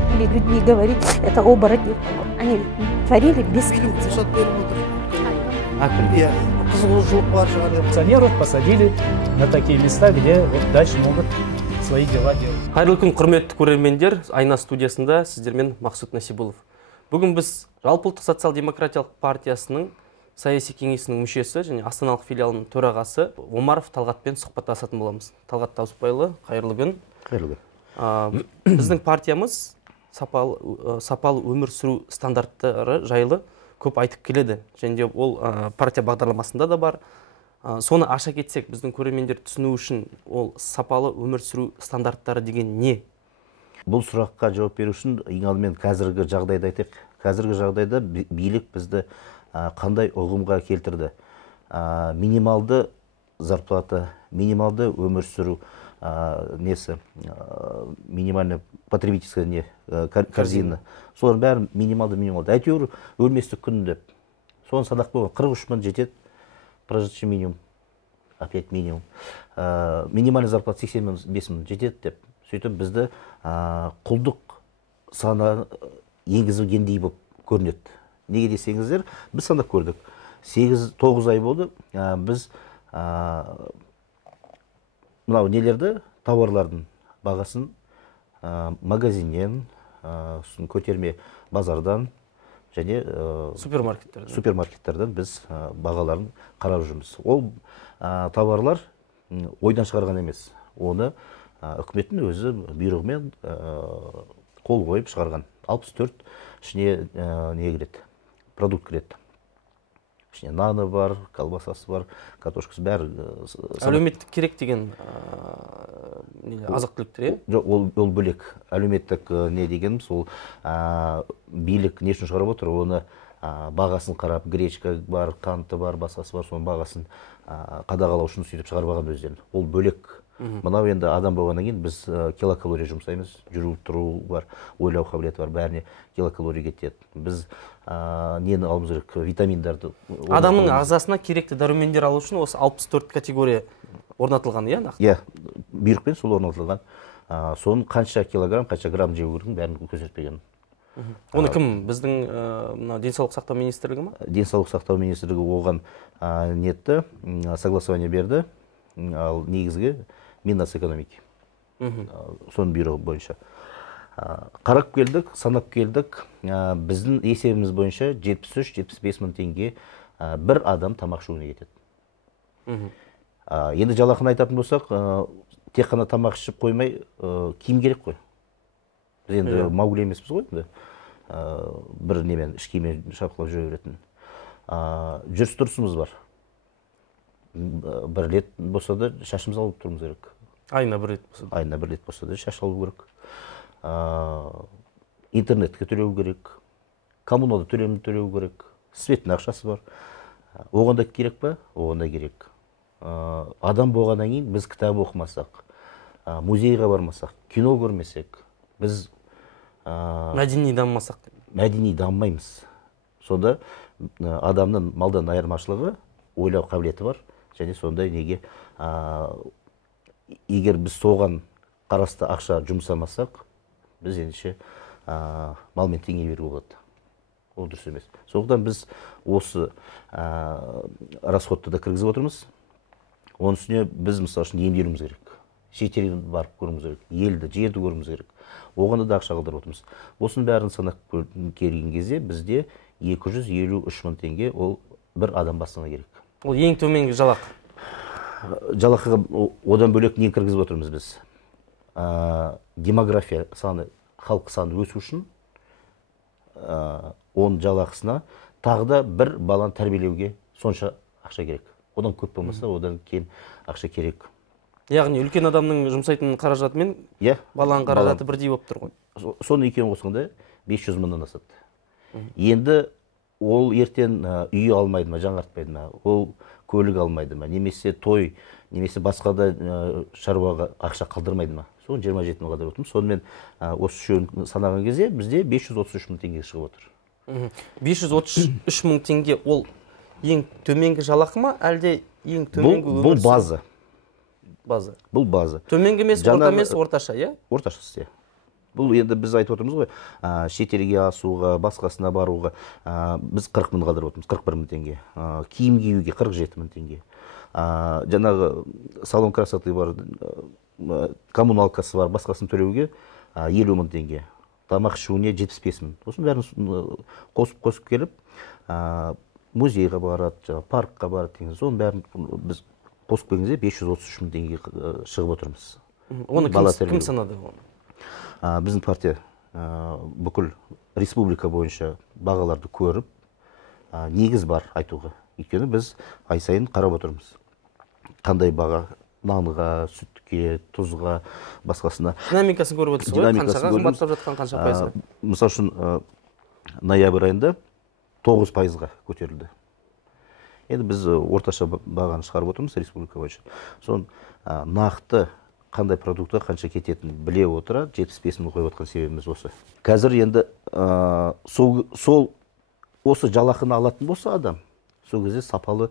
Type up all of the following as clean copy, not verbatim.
этими людьми говорить, это оборотни. Они творили без рұқсат беріп отыр. Акүл. Қызығушылық бар шығар деп. Акционеров посадили на такие места, где вот дальше могут свои дела делать. Қайырлы күн, құрметті көрермендер. Айна студиясында сіздермен Мақсут Насибулов. Бүгін біз Жалпыұлттық социал-демократиялық партиясының саяси кеңесінің мүшесі және Астаналық филиалының төрағасы Омаров Талғатпен сұхбаттасатын боламыз. Талғат Таусбайұлы, қайырлы күн. Қайырлы. Біздің партиямыз сапалы өмір сүру стандарттары жайлы көп айтып келеді. Және ол партия бағдарламасында да бар. Соны аша кетсек, біздің көрермендер түсіну үшін ол сапалы өмір сүру стандарттары деген не? Бұл сұраққа жауап беру үшін ең алдымен қазіргі жағдайды айтайық. Қазіргі жағдайда билік бізді қандай ұғымға келтірді? Минималды зарплата, минималды өмір сүру несі, минимальный потребительская корзина. Солардың бәрі минималды. Әйтеуір өлместік күн деп. Соны санақ болған 43 мың жетеді. Прожиточный минимум, опять минимум. Минимальный зарплата 85 мың жетеді деп. Сөйтіп бізді құлдық саны енгізілгендей болып көрінеді. Неге десеңіздер, біз санап көрдік. 8-9 ай болды. Біз мынау нелерді, тауарлардың бағасын магазиннен, көтерме базардан және супермаркеттерден біз бағаларын қарап жүрміз. Ол тауарлар ойдан шығарған емес. Оны үкіметтің өзі бұйрығымен қол қойып шығарған. 64 ішіне не кіреді? Продукт кіреді. Ішіне наны бар, колбасасы бар, картошкасы бәрі. Әлеуметтік керек деген азық-түліктер, жоқ, ол бөлек. Әлеуметтік не дегеніміз, ол билік не үшін шығарып отыр, оны бағасын қарап, гречка бар, қанты бар, басқасы бар, соның бағасын қадағалау үшін сөйтіп шығарып өздерін. Ол бөлек. Мынау енді адам болғаннан кейін біз килокалория жұмсаймыз, жүру тұру бар, ойлау қабілеті бар, бәріне килокалория кетеді. Біз нені алуымыз керек? Витаминдарды. Адамның ағзасына керекті дәрумендер алу үшін осы 64 категория орнатылған, иә? Иә, бұйрықпен сол орнатылған. Соның қанша килограмм, қанша грамм жеу керектігін бәрін көрсетпеген. Оны кім? Біздің денсаулық сақтау министрлігі ме? Денсаулық сақтау министрлігі оған нетті, согласование берді. Ал негізгі Минэкономики. Соның бұйрығы бойынша. Қарап келдік, санап келдік. Біздің есебіміз бойынша 73-75 мың теңге бір адам тамақ ішуіне кетеді. Енді жалақыны айтатын болсақ, тек қана тамақ ішіп қоймай, киім керек қой. Біз енді маугли емеспіз ғой. Бір немен, іш киіммен шапқылап жүре беретін. Жүріс-тұрысымыз бар. Бір рет болса да шашымыз алып тұрмыз керек. Айына бір рет болса да. Айына бір рет болса да шаш алу керек. Интернетке төлеу керек. Коммуналды төлемді төлеу керек. Светтің ақшасы бар. Оған да керек па? Оған да керек. Адам болғаннан кейін біз кітап оқымасақ, музейға бармасақ, кино көрмесек, біз мәдени дамымасақ. Мәдени дамымаймыз. Сонда адамның малдан айырмашылығы ойлау қабілеті бар. Және сондай неге, егер біз соған қарасты ақша жұмсамасақ, біз ендеше малмен теңге беруге болады. Ол дұрыс емес. Сондықтан біз осы расходты да кіргізіп отырмыз. Оның үстіне біз мысалы үшін емделуіміз керек. Шетелге барып көруіміз керек. Елді, жерді көруіміз керек. Оған да ақша қалдырып отырмыз. Осының бәрін санап келген кезде бізде 253 мың теңге ол бір адам басына керек. Ол ең төменгі жалақы. Жалақыға одан бөлек не кіргізіп отырмыз біз? Демография саны, халық саны өсу үшін оның жалақысына тағы да бір баланы тәрбиелеуге сонша ақша керек. Одан көп болмаса, одан кем ақша керек. Яғни үлкен адамның жұмсайтын қаражаты мен баланың қаражаты бірдей болып тұр ғой. Соны екеуін қосқанда 500 мыңнан асады. Енді ол ертең үй алмайды ма, жаңартпайды ма, ол көлік алмайды ма, немесе той, немесе басқа да шаруаға ақша қалдырмайды ма. Соны 27 мыңға қадап отырмыз. Сонымен осы үшеуін санаған кезде бізде 533 мың теңге шығып отыр. 533 мың теңге ол ең төменгі жалақы ма, әлде ең төменгі өмір? Бұл база. База. Бұл база. Төменгі емес, орта емес, орташа, иә? Орташасы, иә. Бұл енді біз айтып отырмыз ғой, шетелге асуға, басқасына баруға біз 40 мың қалдырып отырмыз, 41 мың теңге. Киім киюге 47 мың теңге. Жаңағы салон красоты бар, коммуналкасы бар, басқасын төлеуге 50 мың теңге. Тамақ ішуіне 75 мың. Осының бәрін қосып келіп, музейға барады, паркқа барады деген. Соның бәрін біз қосып келгенде 533 мың теңге шығып отырмыз. Оны кім санады? Біздің партия бүкіл республика бойынша бағаларды көріп, негіз бар айтуға. Өйткені біз ай сайын қарап отырмыз. Қандай баға нанға, сүтке, тұзға, басқасына. Динамикасын көріп отырсыз ғой, қаншаға қымбаттап жатқан, қанша пайызға? Мысалы үшін ноябрь айында 9%-ға көтерілді. Енді біз орташа бағаны шығарып отырмыз республика бойынша. Соның нақты қандай продукты қанша кететінін біле отыра 75 мың қойып отқан себебіміз осы. Қазір енді осы жалақыны алатын болса адам, сол кезде сапалы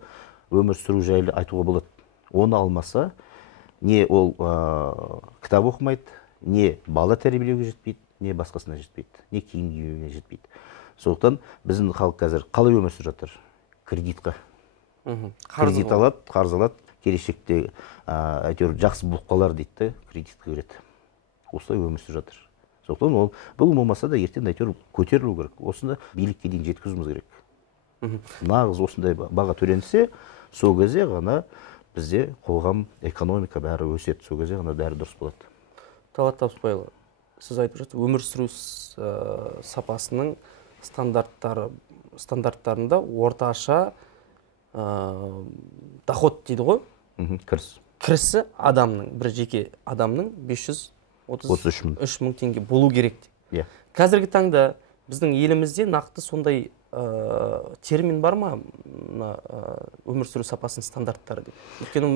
өмір сүру жайлы айтуға болады. Оны алмаса, не ол кітап оқымайды, не бала тәрбиелеуге жетпейді, не басқасына жетпейді, не киім киюге жетпейді. Сондықтан біздің халық қазір қалай өмір сүріп жатыр? Кредитқа. Кредит алады, қарыз алады, келешекте әйтеуір жақсы болып қалар дейді, кредитке береді. Осылай өмір сүріп жатыр. Сондықтан ол бұл болмаса да ертең әйтеуір көтерілу керек. Осыны билікке дейін жеткізуіміз керек. Нағыз осындай баға төленсе, сол кезде ғана бізде қоғам, экономика бәрі өседі. Сол кезде ғана бәрі дұрыс болады. Талғат Табысбайұлы, сіз айтып жатсыз, өмір сүру сапасының стандарттарында орташа доход дейді ғой? Кірісі адамның, бір жеке адамның 533 мың теңге болу керек. Қазіргі таңда біздің елімізде нақты сондай термин бар ма, өмір сүру сапасының стандарттары деп? Өйткені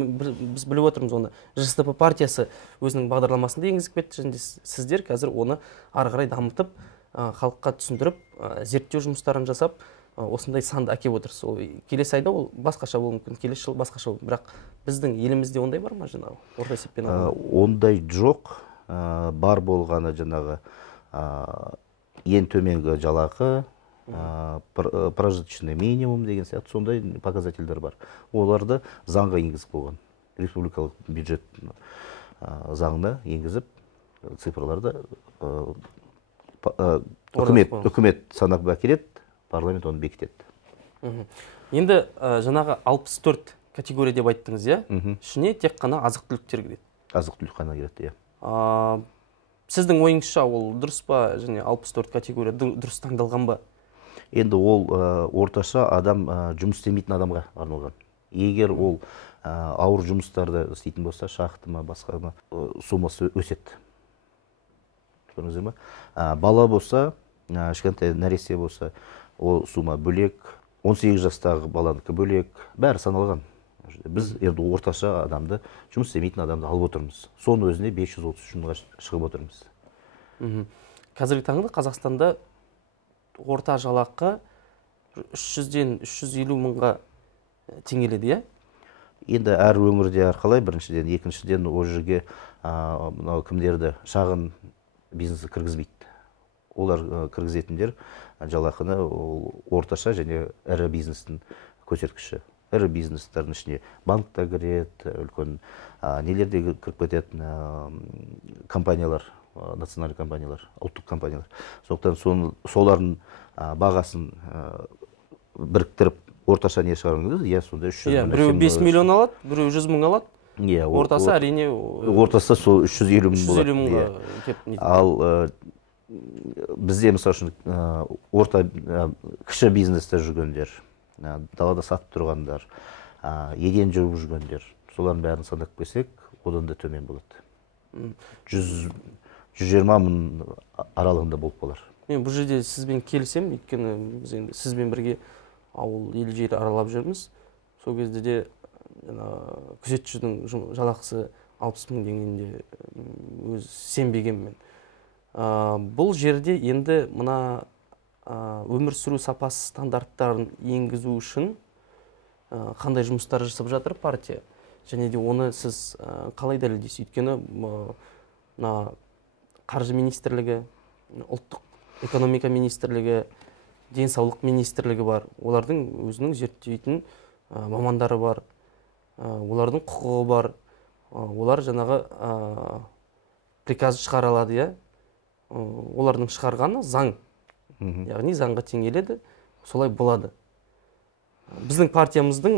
біз біліп отырмыз оны. ЖСТП партиясы өзінің бағдарламасында енгізіп кетті, және сіздер қазір оны ары қарай дамытып, халыққа түсіндіріп, зерттеу жұмыстарын жасап, осындай санды әкеп отырсыз. Келесі айда ол басқаша болуы мүмкін, келесі жыл басқаша болуы. Бірақ біздің елімізде ондай бар ма жаңағы? Орта есеппен ондай жоқ. Бар болғаны жаңағы ең төменгі жалақы, прожиточный минимум деген сияқты сондай показательдер бар. Оларды заңға енгізіп қойған. Республикалық бюджет заңына енгізіп, цифрларды үкімет санап әкеледі, парламент оны бекітеді. Енді жаңағы 64 категория деп айттыңыз, иә? Ішіне тек қана азық-түліктер кіреді. Азық-түлік қана кіреді, иә. Сіздің ойыңызша ол дұрыс па, және 64 категория дұрыс таңдалған ба? Енді ол орташа адам жұмыс істемейтін адамға арналған. Егер ол ауыр жұмыстарды істейтін болса, шахты ма, басқа ма, сомасы өседі. Көрдіңіздер ме? Бала болса, кішкентай нәресте болса, ол сума бөлек, 18 жастағы баланыкі бөлек, бәрі саналған. Біз енді орташа адамды, жұмыс істемейтін адамды алып отырмыз. Соның өзіне 533 мыңға шығып отырмыз. Қазіргі таңда Қазақстанда орта жалақы 300-ден 350 мыңға теңеледі, иә? Енді әр өңірде әрқалай, біріншіден, екіншіден ол жерге кімдерді шағын бизнесі кіргізбейді. Олар кіргізетіндер жалақыны орташа және ірі бизнестің көрсеткіші. Ірі бизнестердің ішіне банк та кіреді, үлкен нелерде кіріп кететін компаниялар, национальный компаниялар, ұлттық компаниялар. Сондықтан солардың бағасын біріктіріп орташа не шығарыңыз? Иә, сонда 300 мың. Біреу 5 миллион алады, біреу 100 мың алады. Ортасы әрине... Ортасы сол 350 мың болады. 350 мыңға. Ал бізде, мысалы үшін, орта кіші бизнесте жүргендер, далада сатып тұрғандар, еден жүріп жүргендер, солардың бәрін санап келсек, одан да төмен болады. 120 мың аралығында болып қалар. Мен бұл жерде сізбен келісем, өйткені біз енді сізбен бірге ауыл ел жері аралап жүрміз. Сол кезде де күзетшінің жалақысы 60 мың деңгейінде өз сенбегенмен. Бұл жерде енді мына өмір сүру сапасы стандарттарын енгізу үшін қандай жұмыстар жасап жатыр партия? Және де оны сіз қалай дәлелдейсіз? Өйткені қаржы министрлігі, ұлттық экономика министрлігі, денсаулық министрлігі бар. Олардың өзінің зерттейтін мамандары бар, олардың құқығы бар. Олар жаңағы приказ шығара алады, иә. Олардың шығарғаны заң. Яғни заңға тең келеді, солай болады. Біздің партиямыздың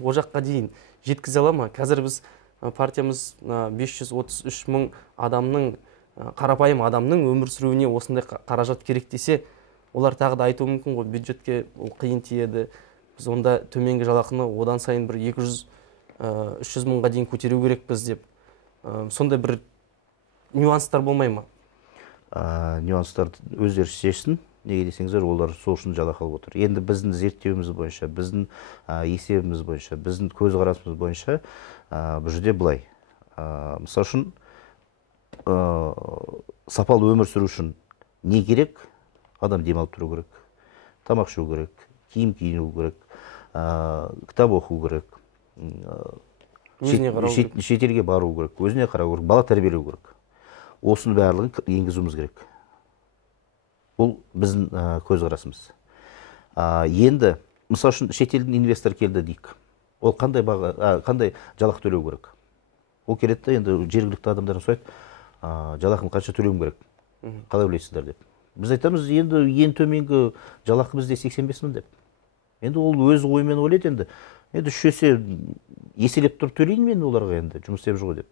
о жаққа дейін жеткізе ала ма? Қазір біз партиямыз 533 мың адамның, қарапайым адамның өмір сүруіне осындай қаражат керек десе, олар тағы да айтуы мүмкін ғой, бюджетке ол қиын тиеді. Біз онда төменгі жалақыны одан сайын бір 200-300 мыңға дейін көтеру керекпіз деп. Сондай бір нюанстар болмай ма? Нюанстар өздері шешсін. Неге десеңіздер, олар сол үшін жалақы алып отыр. Енді біздің зерттеуіміз бойынша, біздің есебіміз бойынша, біздің көзқарасымыз бойынша бұл жерде былай. Мысалы үшін сапалы өмір сүру үшін не керек? Адам демалып тұру керек, тамақ ішу керек, киім киіну керек, кітап оқу керек, шетелге бару керек, өзіне қарау керек, бала тәрбиелеу керек. Осының барлығын енгізуіміз керек. Бұл біздің көзқарасымыз. Енді, мысалы үшін шетелдің инвестор келді дейік. Ол қандай жалақы төлеу керек? Ол келеді, енді жергілікті адамдардың сұрайды, жалақыны қанша төлеуім керек? Қалай ойлайсыздар деп. Біз айтамыз, енді ең төменгі жалақы бізде 85 мың деп. Енді ол өз оймен ойлайды, енді үш есе еселеп тұрып төлейін мен оларға, енді жұмыс істеп жүр ғой деп.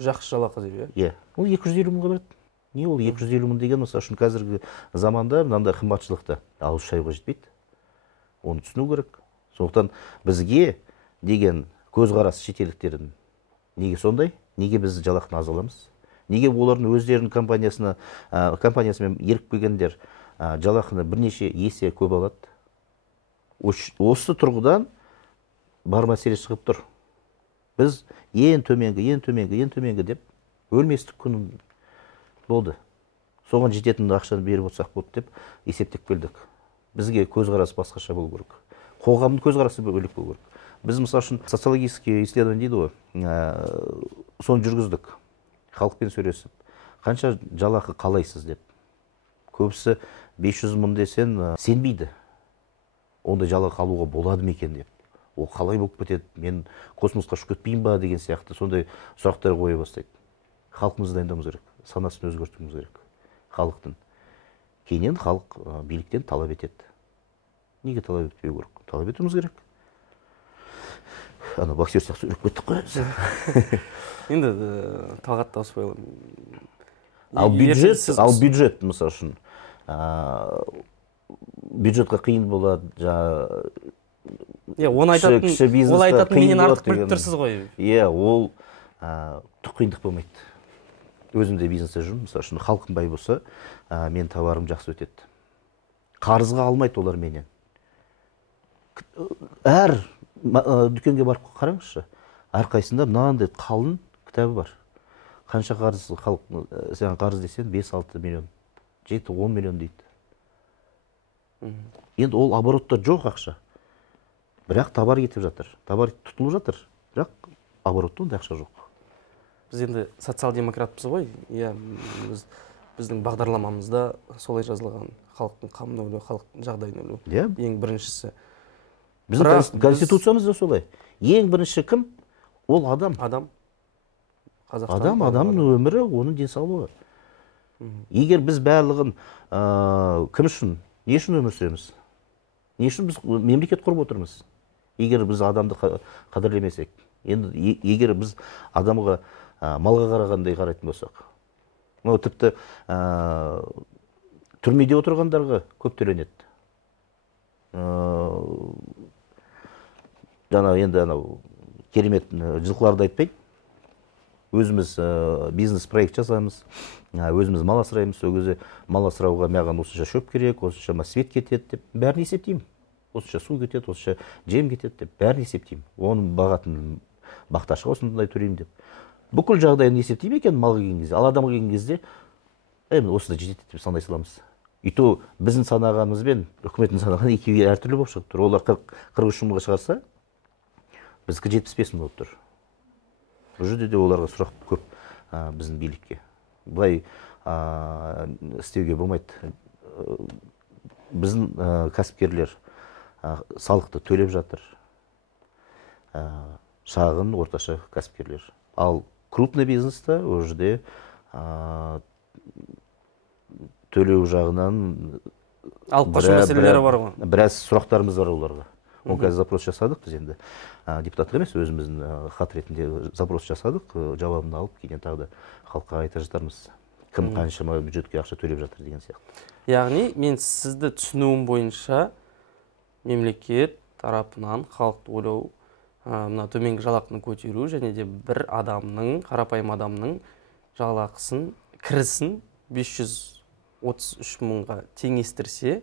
Жақсы жалақы деп, иә? Ол 250 мыңға барады. Не ол 250 мың деген, мысалы үшін қазіргі заманда мынандай қымбатшылықта ауыз шайға жетпейді. Оны түсіну керек. Сондықтан бізге деген көзқарас шетелдіктердің неге сондай? Неге біз жалақыны аз аламыз? Неге олардың өздерінің компаниясымен еріп келгендер жалақыны бірнеше есе көп алады? Осы тұрғыдан бар мәселе шығып тұр. Біз ең төменгі деп өлместік күнін болды. Соған жететін ақшаны беріп отырсақ болды деп есептеп келдік. Бізге көзқарас басқаша болу керек. Қоғамның көзқарасы бөлек болу керек. Біз мысалы үшін социологический исследование дейді ғой, соны жүргіздік. Халықпен сөйлесіп, қанша жалақы қалайсыз деп. Көбісі 500 мың десен сенбейді. Ондай жалақы алуға болады ма екен деп. Ол қалай болып кетеді? Мен космосқа ұшып кетпеймін ба деген сияқты сондай сұрақтар қоя бастайды. Халқымызды дайындауымыз керек, санасын өзгертуіміз керек. Халықтың. Кейіннен халық биліктен талап етеді. Неге талап етпеу керек? Талап етуіміз керек. Ана боксер сияқты сөйлеп кеттік қой біз. Енді талғат тауыспай ал бюджет мысалы үшін бюджетқа қиын болады, оны айтатын менен артық біліп тұрсыз ғой. Ол түк қиындық болмайды. Өзімде бизнесте жүрмін, мысалы үшін халқым бай болса, мен товарым жақсы өтеді. Қарызға алмайды олар менен. Әр дүкенге барып қараңызшы, әрқайсында мынандай қалың кітабы бар. Қанша қарыз халық, сен қарыз десең 5-6 миллион, 7-10 миллион дейді. Енді ол оборотта жоқ ақша. Бірақ товар кетіп жатыр. Товар тұтылып жатыр. Бірақ оборотта ондай ақша жоқ. Біз енді социал-демократпыз ғой. Біздің бағдарламамызда солай жазылған. Халықтың қамын ойлау, халықтың жағдайын ойлау. Ең біріншісі. Біздің конституциямыз да солай. Ең бірінші кім? Ол адам. Адамның өмірі, оның денсаулығы. Егер біз барлығын кім үшін, не үшін өмір сүреміз? Не үшін біз мемлекет құрып отырмыз? Егер біз адамды қадірлемесек, егер біз адамға малға қарағандай қарайтын болсақ, тіпті түрмеде отырғандарға көп төленеді. Жаңа енді керемет жылқыларды айтпайды. Өзіміз бизнес проект жасаймыз, өзіміз мал асыраймыз. Сол кезде мал асырауға маған осынша шөп керек, осынша свет кетеді деп бәрін есептеймін. Осынша су кетеді, осынша жем кетеді деп бәрін есептеймін. Оның бағатын бақташыға осындай төлеймін деп. Бүкіл жағдайын есептеймін екен малға келген кезде. Ал адамға келген кезде осындай жетеді деп санай саламыз. И то біздің санағанымыз бен үкіметтің санағаны екеуі әртүрлі болып шығып тұр. Олар 43 мыңға шығарса, біздікі 75 мың болып тұр. Бұл жерде де оларға сұрақ көп біздің билікке. Бұлай істеуге болмайды. Біздің кәсіпкерлер салықты төлеп жатыр. Шағын, орташа кәсіпкерлер. Ал крупный бизнесте ол жерде төлеу жағынан алып қашу мәселелері бар ғой. Біраз сұрақтарымыз бар оларға. Оны қазір запрос жасадық біз енді. Депутаттық емес, өзіміздің хат ретінде запрос жасадық, жауабын алып, кейін тағы да халыққа айта жатармыз. Кім қаншама бюджетке ақша төлеп жатыр деген сияқты. Яғни мен сізді түсінуім бойынша мемлекет тарапынан халықты ойлау, мына төменгі жалақыны көтеру және де бір адамның, қарапайым адамның жалақысын, кірісін 533 мыңға теңестірсе,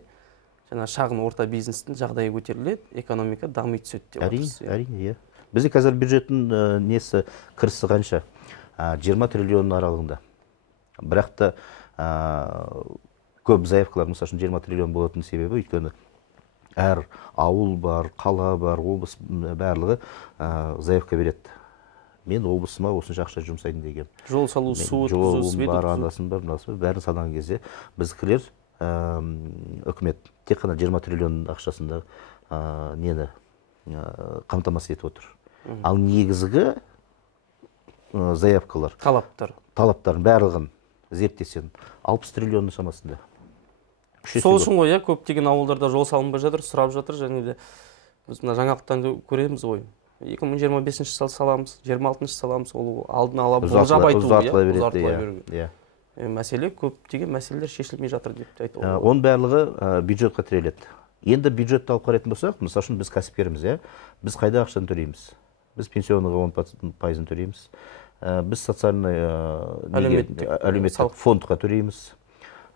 жаңа шағын орта бизнестің жағдайы көтеріледі, экономика дами түседі деп отырсыз. Әрине, иә. Бізде қазір бюджеттің несі кірісі қанша? 20 триллион аралығында. Бірақ та көп заявкалар, мысалы үшін 20 триллион болатын себебі, өйткені әр ауыл бар, қала бар, облыс барлығы заявка береді. Мен облысыма осынша ақша жұмсайын деген. Жол салу, су өткізу, жолым бар, анасын бар, мынасын бар, бәрін санаған кезде біздікілер үкімет тек қана 20 триллион ақшасында нені қамтамасыз етіп отыр. Ал негізгі заявкалар, талаптарын барлығын зерттесең 60 триллионның шамасында. Сол үшін ғой, көптеген ауылдарда жол салынбай жатыр, сұрап жатыр, және де біз мына жаңалықтан көреміз ғой. 2025 жылы саламыз, 26 саламыз, ол алдын ала болжап айту, ұзартыла беруге. Мәселе көптеген мәселелер шешілмей жатыр деп айтуға. Оның барлығы бюджетқа тіреледі. Енді бюджетті алып қарайтын болсақ, мысалы үшін біз кәсіпкеріміз, біз қайда ақшаны төлейміз? Біз пенсионныға 10% төлейміз. Біз социальный әлеуметтік фондқа төлейміз.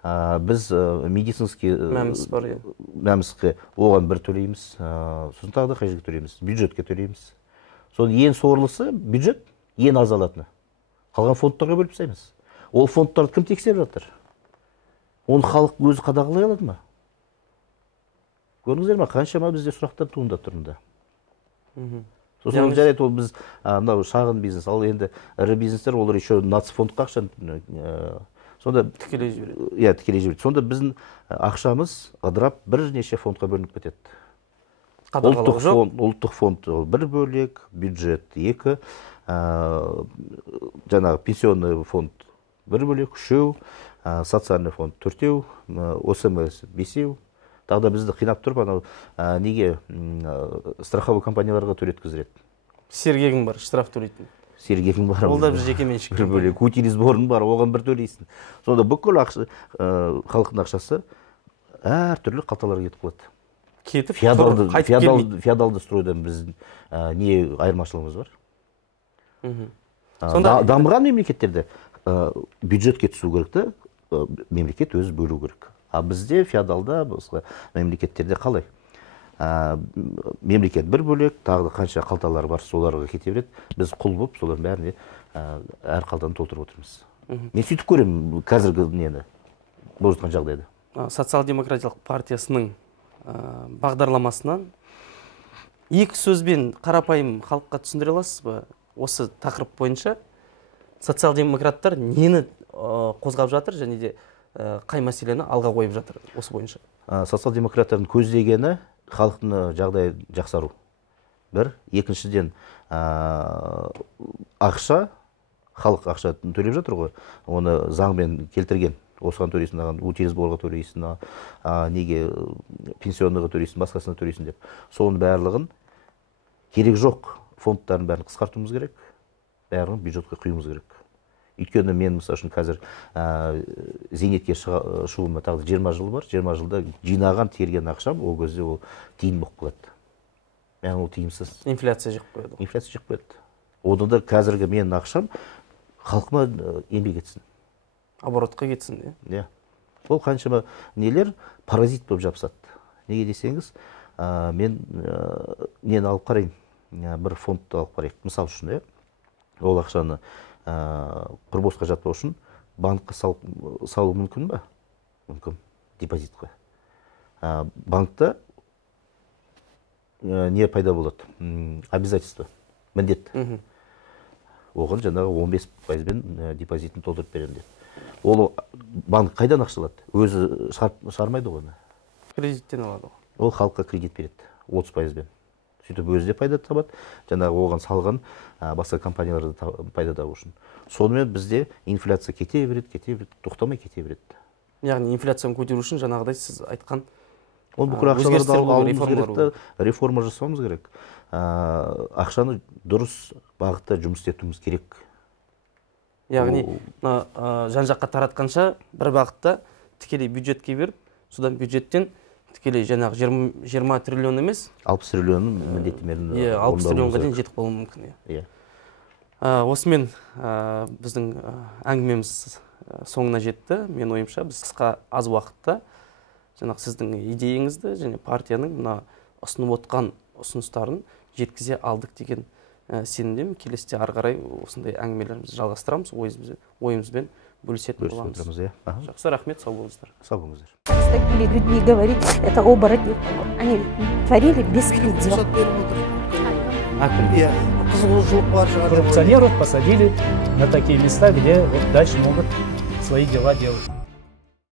Біз медицинский мәміске оған бір төлейміз. Сосын тағы да қай жерге төлейміз? Бюджетке төлейміз. Соның ең сорлысы бюджет, ең аз алатыны. Қалған фондтарға бөліп тастаймыз. Ол фондтарды кім тексеріп жатыр? Оны халық өзі қадағалай алады ма? Көрдіңіздер ме, қаншама бізде сұрақтар туындап тұрында. Сосын жарайды, ол біз шағын бизнес, ал енді ірі бизнестер олар еще нацфондқа ақша сонда тікелей жібереді. Иә, тікелей жібереді. Сонда біздің ақшамыз ыдырап бірнеше фондқа бөлініп кетеді. Ұлттық фонд бір бөлек, бюджет екі, жаңағы пенсионный фонд бір бөлек, үшеу, социальный фонд төртеу, ОСМС бесеу. Тағы да бізді қинап тұрып, неге страховой компанияларға төлеткізіреді. Сергегің бар, штраф төлейтін. Сергегің бар. Ол да бір жеке меншік. Бір бөлек, утилизборын бар, оған бір төлейсің. Сонда бүкіл халықтың ақшасы әртүрлі қалталарға кетіп қалады. Кетіп, қайтып келмейді. Феодалды стройдан біздің не айырмашылығымыз бар? Дамыған мемлекеттерде бюджетке түсу керекті, мемлекет өзі бөлу керек. А бізде феодалда, мемлекеттерде қалай? Мемлекет бір бөлек, тағы да қанша қалталар бар, соларға кете береді. Біз құл болып, солардың бәріне әр қалтаны толтырып отырмыз. Мен сөйтіп көремін қазіргі нені, болып жатқан жағдайды. Социал-демократиялық партиясының бағдарламасынан екі сөзбен қарапайым халыққа түсіндіре аласыз ба? Осы тақырып бойынша социал-демократтар нені қозғап жатыр және де қай мәселені алға қойып жатыр осы бойынша? Социал-демократтардың көздегені халықтың жағдайы жақсару. Бір, екіншіден ақша, халық ақша төлеп жатыр ғой, оны заңмен келтірген. Осыған төлейсің, утилизборға төлейсің, неге пенсионныға төлейсің, басқасына төлейсің деп. Соның барлығын керек жоқ фондтарын бәрін қысқартуымыз керек, бәрін бюджетке құюымыз керек. Өйткені мен, мысалы үшін, қазір зейнетке шығуыма тағы 20 жыл бар, 20 жылда жинаған терген ақшам, ол кезде ол тиын болып қалады. Яғни ол тиімсіз. Инфляция жеп қояды. Инфляция жеп қояды. Одан да қазіргі менің ақшам халқыма еңбек етсін. Оборотқа кетсін, иә? Ол қаншама нелер паразит болып жабысады. Неге десеңіз, мен нені алып қарайын, бір фондты алып қарайық. Мысал үшін, ол ақшаны құрбосқа жатпау үшін банкқа салу мүмкін ба? Мүмкін, депозитқа. Банкта не пайда болады? Обязательство, міндет. оған жаңағы 15%-бен депозитін толтырып беремін деді. Ол банк қайдан ақша алады? Өзі шығармайды ғой. Кредиттен алады ғой. Ол халыққа кредит береді 30%-бен. Сөйтіп өзі де пайда табады, жаңағы оған салған басқа компанияларды пайда табу үшін. Сонымен бізде инфляция кете береді, тоқтамай кете береді. Яғни инфляцияны көтеру үшін жаңағыдай сіз айтқан ол бүкіл ақшаларды алуымыз керек та, реформа жасауымыз керек. Ақшаны дұрыс бағытта жұмыс етуіміз керек. Яғни жан-жаққа таратқанша бір бағытта тікелей бюджетке беріп, содан бюджеттен тікелей жаңағы 20 триллион емес, 60 триллионның міндеттемелерін 60 триллионға дейін жетіп қалуы мүмкін. Осымен біздің әңгімеміз соңына жетті. Мен ойымша біз қысқа аз уақытта жаңағы сіздің идеяңызды және партияның мына ұсынып отқан ұсыныстарын жеткізе алдық деген сенімдемін. Келесіде ары қарай осындай әңгімелерімізді жалғастырамыз, ойымызбен бөлісетін боламыз. Жақсы, рахмет, сау болыңыздар. Сау болыңыздар. С такими людьми говорить, это оборотни. Они творили беспредел. Иә, қызығушылық бар шығар. Коррупционеров посадили на такие места, где вот дальше могут свои дела делать.